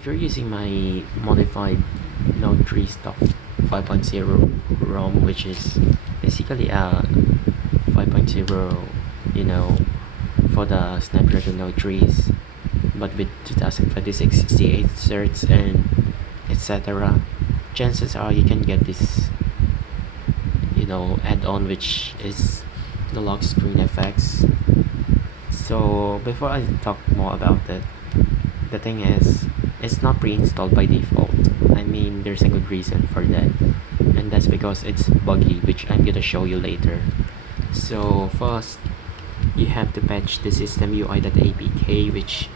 if you're using my modified Node 3 stock 5.0 ROM, which is basically a 5.0, you know, for the Snapdragon Node 3s, but with 2026 68 certs and etc., chances are you can get this, you know, add-on, which is the lock screen effects. So before I talk more about it, the thing is, it's not pre-installed by default. I mean, there's a good reason for that, and that's because it's buggy, which I'm gonna show you later. So first, you have to patch the SystemUI.apk, which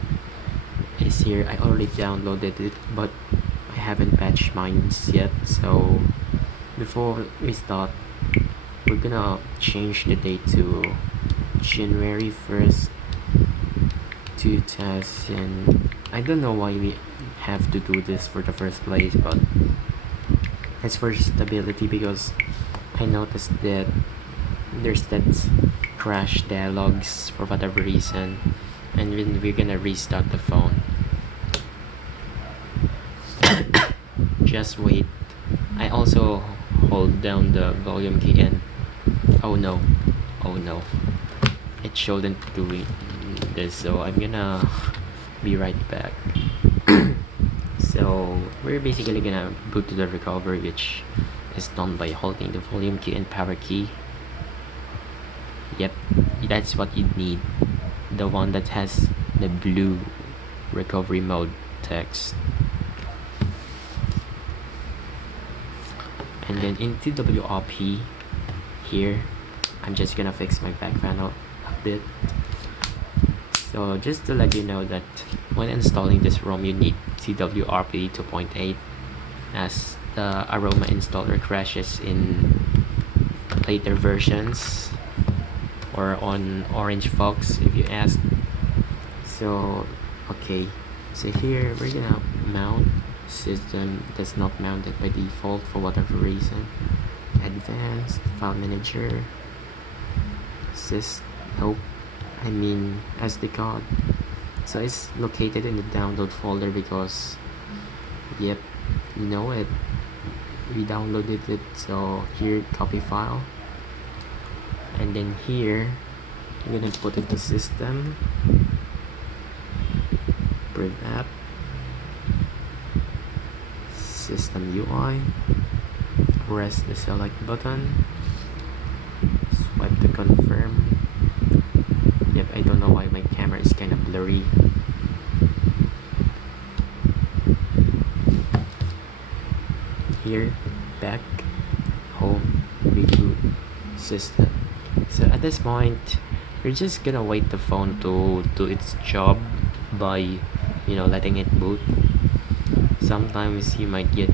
is here. I already downloaded it, but I haven't patched mine yet. So before we start, we're gonna change the date to January 1st 2000. I don't know why we have to do this for the first place, but it's for stability, because I noticed that there's that crash dialogues for whatever reason, and when we're gonna restart the phone, just wait. I also hold down the volume key and oh no, it shouldn't do this, so I'm gonna be right back. So we're basically gonna boot to the recovery, which is done by holding the volume key and power key. Yep, that's what you need, the one that has the blue recovery mode text. And then in TWRP here, I'm just gonna fix my back panel a bit. So just to let you know that when installing this ROM, you need TWRP 2.8, as the Aroma installer crashes in later versions, or on Orange Fox if you ask. So okay, so here we're gonna mount system that's not mounted by default for whatever reason. Advanced file manager, SD card. So it's located in the download folder because, yep, you know it, we downloaded it. So here, copy file, and then here I'm gonna put it to system, bring app, system UI, press the select button, swipe to confirm. Yep, I don't know why my camera is kind of blurry. Here, back, home, reboot, system. So at this point, you're just gonna wait the phone to do its job by, you know, letting it boot. Sometimes you might get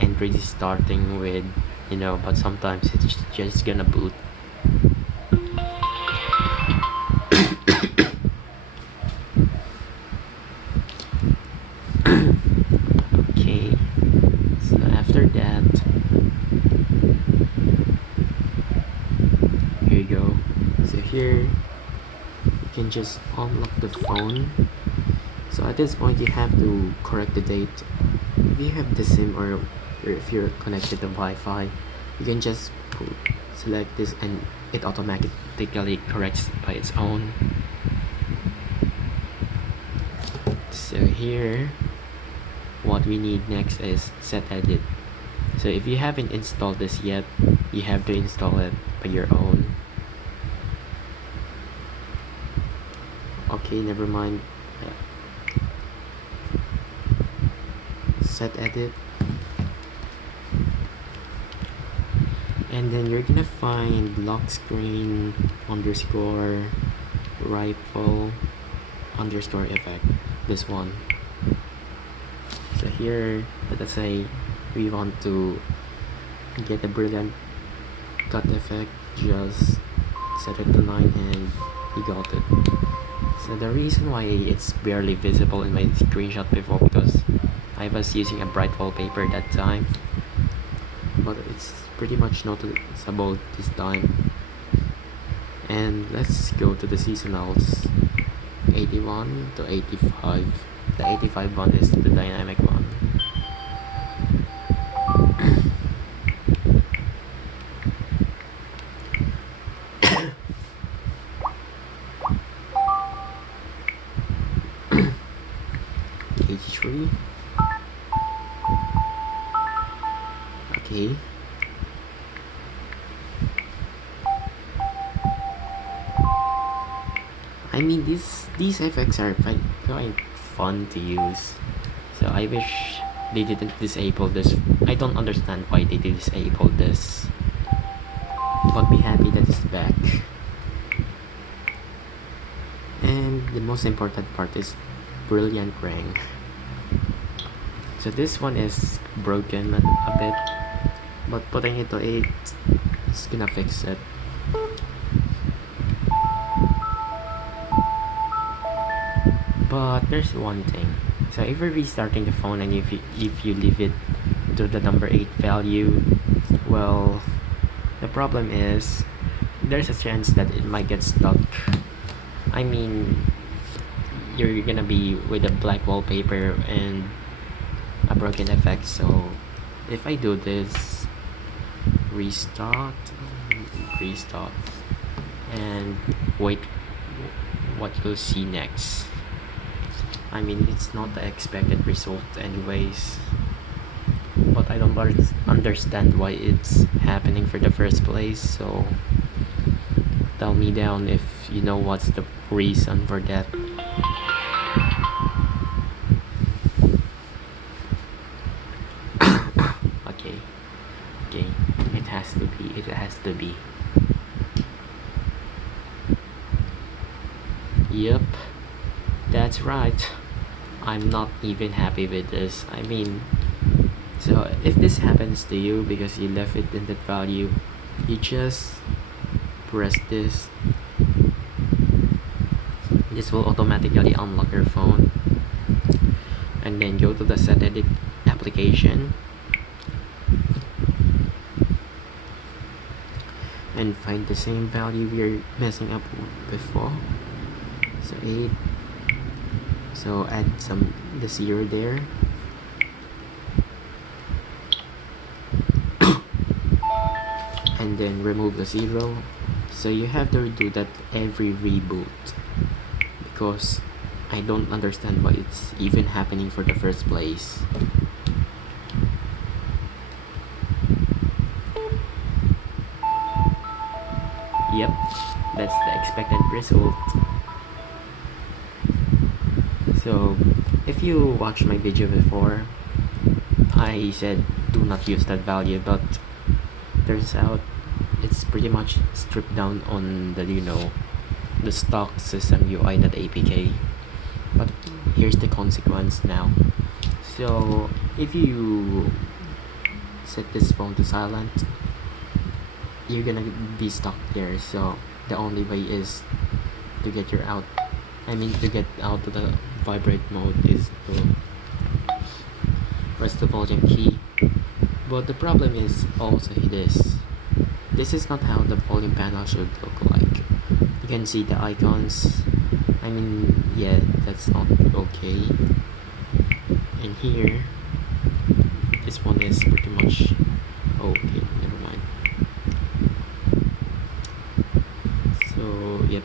entries starting with, you know, but sometimes it's just gonna boot. Okay, so after that, here you go. So here you can just unlock the phone. So at this point, you have to correct the date. If you have the SIM, or if you're connected to Wi-Fi, you can just select this and it automatically corrects by its own. So here, what we need next is set edit. So if you haven't installed this yet, you have to install it by your own. Okay, never mind. Set edit, and then you're gonna find lock screen underscore ripple underscore effect, this one. So here, let's say we want to get a brilliant cut effect, just set it to 9 and you got it. So the reason why it's barely visible in my screenshot before, because I was using a bright wallpaper that time, but it's pretty much noticeable this time. And let's go to the seasonals, 81 to 85. the 85 one is the dynamic one. H3. Okay. I mean, these effects are quite fun to use. So I wish they didn't disable this. I don't understand why they disabled this. But be happy that it's back. And the most important part is brilliant ring. So this one is broken a bit, but putting it to 8 is gonna fix it. But there's one thing. So if you're restarting the phone and if you leave it to the number 8 value, well, the problem is there's a chance that it might get stuck. I mean, you're gonna be with a black wallpaper and a broken effect. So if I do this, restart, and wait what you'll see next. I mean, it's not the expected result anyways, but I don't understand why it's happening for the first place. So tell me down if you know what's the reason for that. Okay, it has to be. Yep, that's right. I'm not even happy with this. I mean, so if this happens to you because you left it in that value, you just press this. This will automatically unlock your phone, and then go to the set edit application and find the same value we're messing up before. So 8. So add the 0 there. And then remove the 0. So you have to do that every reboot, because I don't understand why it's even happening for the first place. Yep, that's the expected result. So if you watched my video before, I said do not use that value, but turns out it's pretty much stripped down on the the stock SystemUI.apk. But here's the consequence now. So if you set this phone to silent, you're gonna be stuck there. So the only way is to get to get out of the vibrate mode is to press the volume key. But the problem is also this is not how the volume panel should look like. You can see the icons. I mean, yeah, that's not okay. And here, this one is pretty much okay. Never mind. So yep,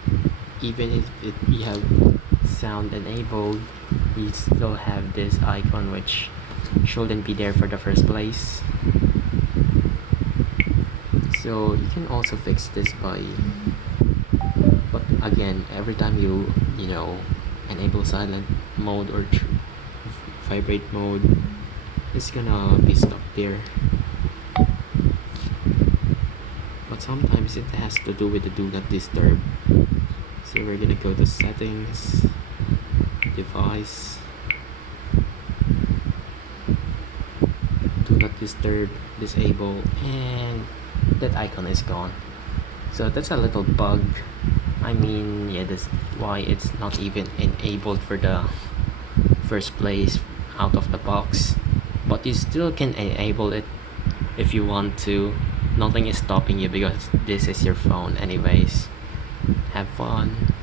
even if we have sound enabled, we still have this icon which shouldn't be there for the first place. So you can also fix this but again, every time you enable silent mode or vibrate mode, it's gonna be stuck there. But sometimes it has to do with the do not disturb. So we're gonna go to settings, device, do not disturb, disable, and that icon is gone. So that's a little bug. I mean, yeah, that's why it's not even enabled for the first place out of the box, but you still can enable it if you want to. Nothing is stopping you because this is your phone anyways. Have fun.